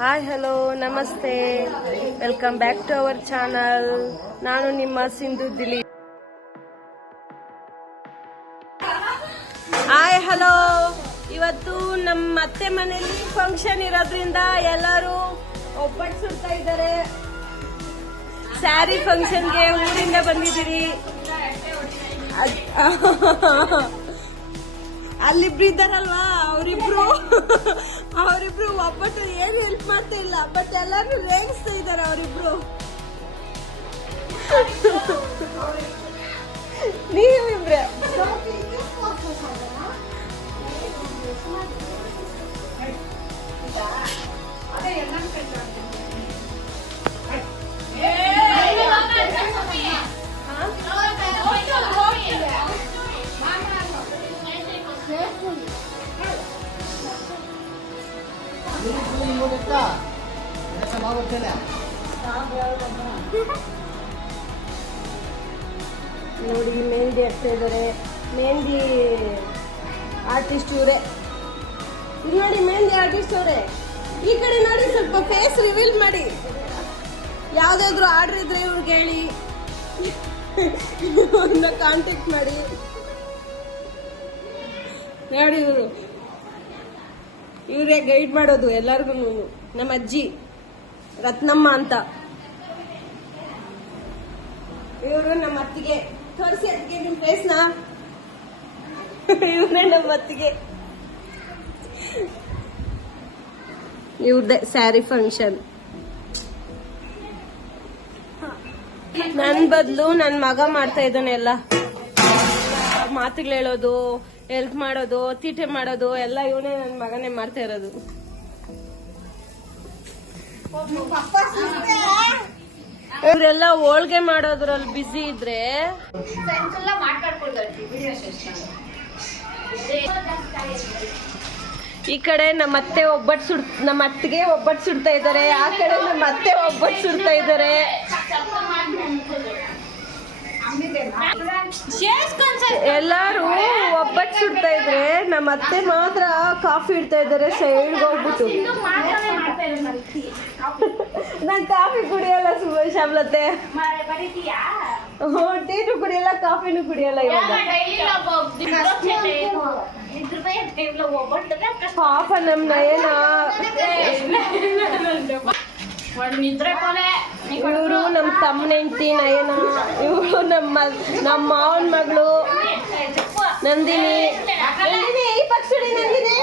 Hi hello ನಮಸ್ತೆ, welcome back to our channel. ನಾನು ನಿಮ್ಮ ಸಿಂಧು ದಿಲೀಪ್. ಹಾಯ್ ಹಲೋ, ಇವತ್ತು ನಮ್ಮ ಅತ್ತೆ ಮನೆಯಲ್ಲಿ ಫಂಕ್ಷನ್ ಇರೋದ್ರಿಂದ ಎಲ್ಲರೂ ಒಬ್ಬಟ್ಟು ಸುಡ್ತಾ ಇದ್ದಾರೆ. ಸ್ಯಾರಿ ಫಂಕ್ಷನ್ಗೆ ಊರಿಂದ ಬಂದಿದ್ದೀರಿ. ಅಲ್ಲಿಬ್ರು ಇದ್ದಾರಲ್ವಾ, ಅವರಿಬ್ರು ಒಬ್ಬಟ್ಟು ಏನು ಹೆಲ್ಪ್ ಮಾಡ್ತಾ ಇಲ್ಲ, ಬಟ್ ಎಲ್ಲರೂ ರೇಗಿಸ್ತಾ ಇದ್ದಾರೆ ಅವರಿಬ್ರು. ನೀವಿಬ್ರೆ ನೋಡಿ, ಮೆಹಂದಿ ಹಾಕ್ತಾ ಇದ್ದಾರೆ. ಮೆಹಂದಿ ಆರ್ಟಿಸ್ಟ್ ಇವರೇ. ಇಲ್ಲಿ ನೋಡಿ, ಮೆಹಂದಿ ಆರ್ಟಿಸ್ಟ್ ಅವರೇ. ಈ ಕಡೆ ನೋಡಿ, ಸ್ವಲ್ಪ ಫೇಸ್ ರಿವೀಲ್ ಮಾಡಿ. ಯಾವ್ದಾದ್ರು ಆರ್ಡರ್ ಇದ್ರೆ ಇವ್ರಿಗೆ ಹೇಳಿ, ಇವ್ರನ್ನ ಕಾಂಟ್ಯಾಕ್ಟ್ ಮಾಡಿ. ನೋಡಿ, ಇವರೇ ಗೈಡ್ ಮಾಡೋದು ಎಲ್ಲರಿಗೂ. ನಮ್ಮ ಅಜ್ಜಿ ರತ್ನಮ್ಮ ಅಂತ. ಇವರು ನಮ್ಮ ಅತ್ತಿಗೆ. ತೋರಿಸಿ ಅತ್ತಿಗೆ ನಿಮ್ ಫೇಸ್ನ. ಇವ್ರೇ ನಮ್ಮ ಅತ್ತಿಗೆ. ಇವ್ರದೇ ಸ್ಯಾರಿ ಫಂಕ್ಷನ್. ನನ್ ಬದ್ಲು ನನ್ ಮಗ ಮಾಡ್ತಾ ಇದ್ದಾನೆ ಎಲ್ಲ. ಮಾತುಗಳು ಹೇಳೋದು, ಹೆಲ್ಪ್ ಮಾಡೋದು, ತೀಟೆ ಮಾಡೋದು ಎಲ್ಲ ಇವನೇ, ನನ್ ಮಗನೇ ಮಾಡ್ತಾ ಇರೋದು. ಇವರೆಲ್ಲ ಹೋಳ್ಗೆ ಮಾಡೋದ್ರಲ್ಲಿ ಬಿಸಿ ಇದ್ರೆ ಈ ಕಡೆ ನಮ್ಮ ಅತ್ತೆ ನಮ್ಮ ಅತ್ತಿಗೆ ಒಬ್ಬಟ್ಟು ಸುಡ್ತಾ ಇದ್ದಾರೆ. ಆ ಕಡೆ ನಮ್ಮ ಅತ್ತೆ ಒಬ್ಬಟ್ಟು ಸುಡ್ತಾ ಇದ್ದಾರೆ. ಎಲ್ಲಾರು ಒಬ್ಬಟ್ಟು ಸುಡ್ತಾ ಇದ್ರೆ ನಮ್ಮ ಅತ್ತೆ ಮಾತ್ರ ಕಾಫಿ ಇಡ್ತಾ ಇದ್ದಾರೆ ಸೈಡ್ಗೆ ಹೋಗ್ಬಿಟ್ಟು. ನಾನ್ ಕಾಫಿ ಕುಡಿಯಲ್ಲ ಶ್ಯಾಮಲತೆ. ಟೀನು ಕುಡಿಯಲ್ಲ, ಕಾಫಿನೂ ಕುಡಿಯಲ್ಲ. ಇವಾಗ ಪಾಪ ನಮ್ ನಯನ. ಇವರು ನಮ್ ತಮ್ಮನ ಹೆಂಡತಿ ನಯನ. ಇವರು ನಮ್ಮ ಮಾವನ್ ಮಗಳು ನಂದಿನಿ. ಈ ಪಕ್ಷ ನಂದಿನಿ.